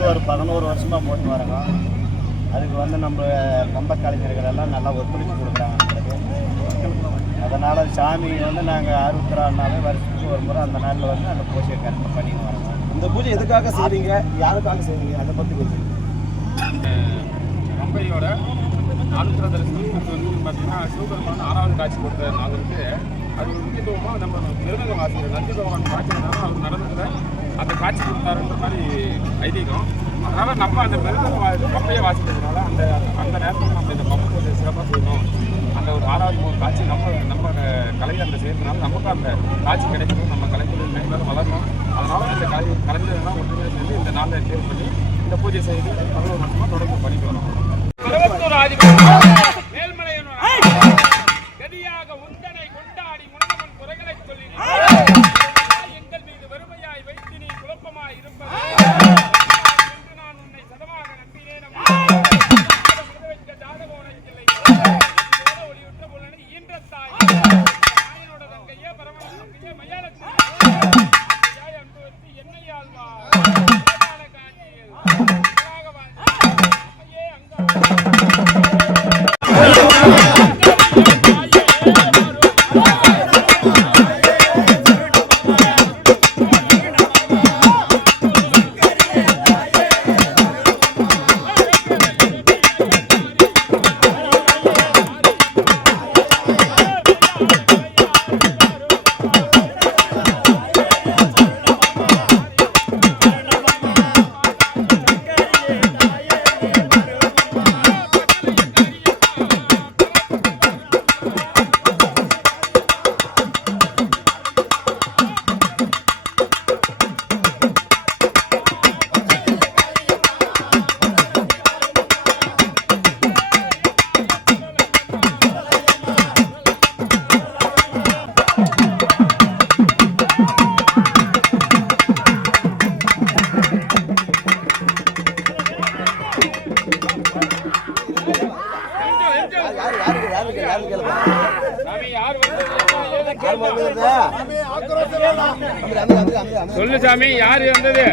வந்து ஒரு 11 வருஷமாக போட்டு வரோங்க. அதுக்கு வந்து நம்ம கம்ப கலைஞர்கள் எல்லாம் நல்லா ஒத்துழைப்பு கொடுக்குறாங்க. அதனால் சாமி வந்து நாங்கள் 66 நாள் வருஷத்துக்கு ஒரு முறை அந்த நாளில் வந்து அந்த பூஜையை கரெக்டாக பண்ணிட்டு வரோங்க. இந்த பூஜை எதுக்காக செய்வீங்க, யாருக்காக செய்வீங்க, அதை பற்றி பேசுவீங்க. கம்பையோட ஆளுநர் தரிசனத்துக்கு வந்து பார்த்தீங்கன்னா சிவபெருமான் 6வது காட்சி கொடுத்த நாளுக்கு அது முக்கியத்துவமாக நம்ம மிருதங்க வாசிக்கிற நந்தி பகவான் காட்சினாலும் அவர் நடந்ததில் அந்த காட்சி கொடுத்தாருன்ற மாதிரி ஐதீகம். அதனால் நம்ம அந்த மிருதங்க கம்பையை வாசிக்கிறதுனால அந்த அந்த நேரத்தில் நம்ம இந்த கம்பை கொஞ்சம் சிறப்பாக செய்யணும். அந்த ஒரு 6வது காட்சி நம்ம கலைஞர்கள் செய்யறதுனால நமக்கு அந்த காட்சி கிடைக்கணும், நம்ம கலைஞர்கள் மேலும் வளரணும். அதனால் இந்த கலைஞர்கள்லாம் ஒன்றுமே சேர்ந்து இந்த நாளில் தேர்வு பண்ணி இந்த பூஜை செய்து 11 வருஷமாக தொடர்ந்து பண்ணிட்டு வரோம். கதியாக உந்தனை கொண்டாடி முன்னவன் குறைகளை சொல்லி எங்கள் மீது வறுமையாய் வைத்து நீ குழப்பமாய் இருப்பது என்று நான் உன்னை சதமாக நம்பினேன். ஜாதகோணத்தில்லை ஒளியுற்ற பொருளை ஈன்ற தாய் தாயினோட தங்கையே பரமன தங்கையே மயானத்தில் அன்பு வச்சு என்னை ஆழ்வா காட்சியில் சொல்லு சாமி, யாரு வந்தது?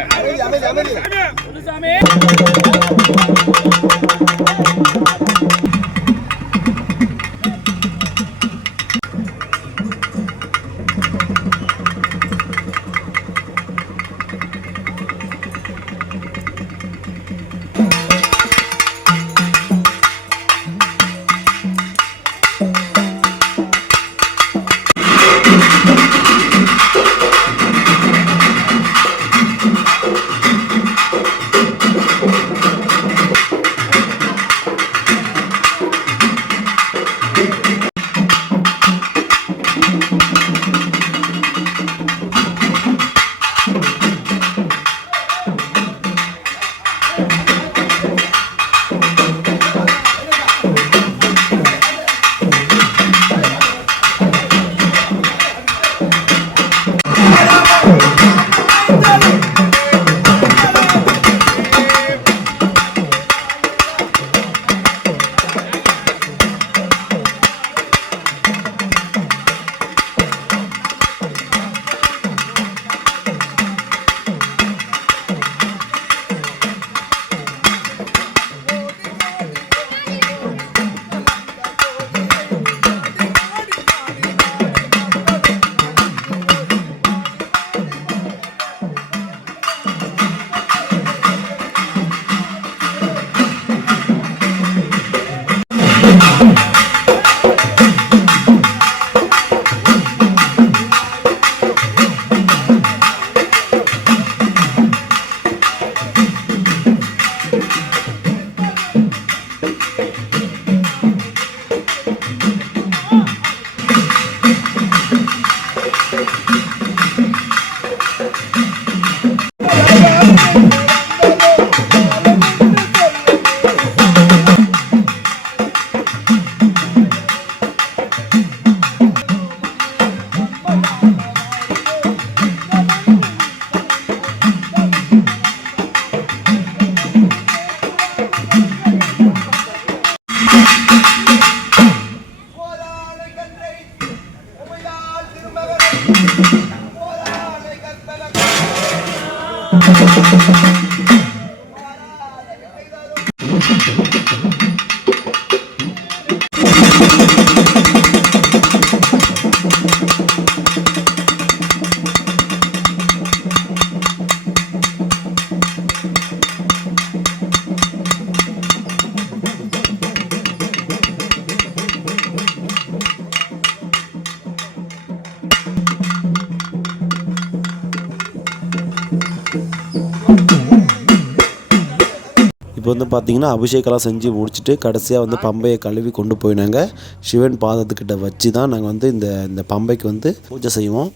இப்போ வந்து பார்த்திங்கன்னா அபிஷேகம்லாம் செஞ்சு முடிச்சுட்டு கடைசியாக வந்து பம்பையை கழுவி கொண்டு போய் நாங்கள் சிவன் பாதத்துக்கிட்ட வச்சு தான் நாங்கள் வந்து இந்த பம்பைக்கு வந்து பூஜை செய்வோம்.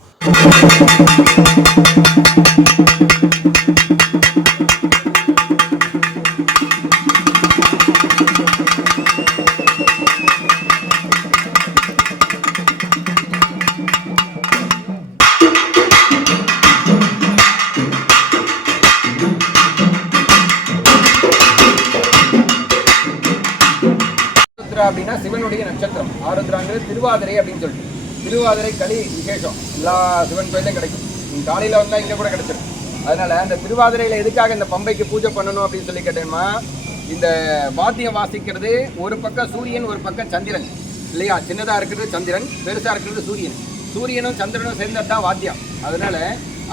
அப்படின்னா சிவனுடைய நட்சத்திரம். ஆருத்ராங்கிறது திருவாதிரை அப்படின்னு சொல்லிட்டு, திருவாதிரை களி விசேஷம் எல்லா சிவன் கோயிலையும் கிடைக்கும். நீங்கள் காலையில் வந்தால் இங்கே கூட கிடைச்சிடும். அதனால அந்த திருவாதிரையில் எதுக்காக இந்த பம்பைக்கு பூஜை பண்ணணும் அப்படின்னு சொல்லி கேட்டேன்னா, இந்த வாத்தியம் வாசிக்கிறது ஒரு பக்கம் சூரியன் ஒரு பக்கம் சந்திரன் இல்லையா? சின்னதாக இருக்கிறது சந்திரன், பெருசாக இருக்கிறது சூரியன். சூரியனும் சந்திரனும் சேர்ந்தது தான் வாத்தியம். அதனால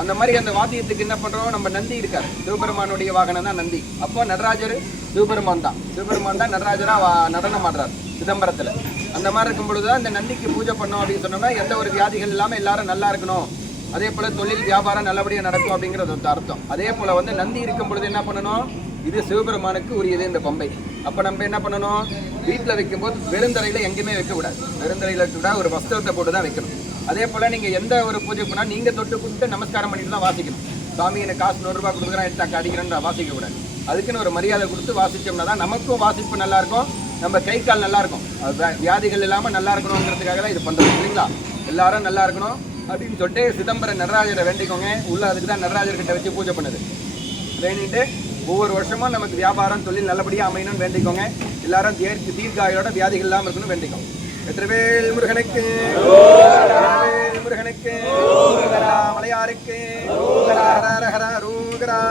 அந்த மாதிரி அந்த வாத்தியத்துக்கு என்ன பண்ணுறோம், நம்ம நந்தி இருக்கார், சிவபெருமானுடைய வாகனம் தான் நந்தி. அப்போ நடராஜர் சிவபெருமான் தான் நடராஜராக நடனம் ஆடுறார் சிதம்பரத்தில். அந்த மாதிரி இருக்கும் பொழுது தான் இந்த நந்திக்கு பூஜை பண்ணோம் அப்படின்னு சொன்னோம்னா எந்த ஒரு வியாதிகள் இல்லாமல் எல்லாரும் நல்லா இருக்கணும், அதே போல் தொழில் வியாபாரம் நல்லபடியாக நடக்கும் அப்படிங்கிறது ஒரு அர்த்தம். அதே போல் வந்து நந்தி இருக்கும் பொழுது என்ன பண்ணணும், இது சிவபெருமானுக்கு உரியது இந்த பம்பை. அப்போ நம்ம என்ன பண்ணணும், வீட்டில் வைக்கும்போது வெறுந்தரையில் எங்கேயுமே வைக்கக்கூடாது. வெறுந்தரையில் வைக்கக்கூடாது, ஒரு வஸ்திரத்தை போட்டு தான் வைக்கணும். அதே போல் நீங்கள் எந்த ஒரு பூஜை பண்ணால் நீங்கள் தொட்டு கொடுத்து நமஸ்காரம் பண்ணிட்டு தான் வாசிக்கணும். சாமி எனக்கு காசு 100 ரூபா கொடுக்குறேன் எடுத்தாக்க அடிக்கிறேன்னு வாசிக்கக்கூடாது. அதுக்குன்னு ஒரு மரியாதை கொடுத்து வாசித்தோம்னா தான் நமக்கும் வாசிப்பு நல்லாயிருக்கும், நம்ம கை கால் நல்லாயிருக்கும், அது வியாதிகள் இல்லாமல் நல்லா இருக்கணுங்கிறதுக்காக தான் இது பண்ணுறது இல்லைங்களா? எல்லாரும் நல்லா இருக்கணும் அப்படின்னு சொல்லிட்டு சிதம்பரம் நடராஜரை வேண்டிக்கோங்க. உள்ள அதுக்கு தான் நடராஜர்கிட்ட வச்சு பூஜை பண்ணுது. வேண்டிட்டு ஒவ்வொரு வருஷமும் நமக்கு வியாபாரம் தொழில் நல்லபடியாக அமையணும்னு வேண்டிக்கோங்க. எல்லாரும் தீர்க்காயோட வியாதிகள் இல்லாமல் இருக்கணும்னு வேண்டிக்கோங்க. வெற்றிவேல் முருகனுக்கு, முருகனுக்கு, மலையாருக்கு, ஹர ஹர ஹர ரூகரா.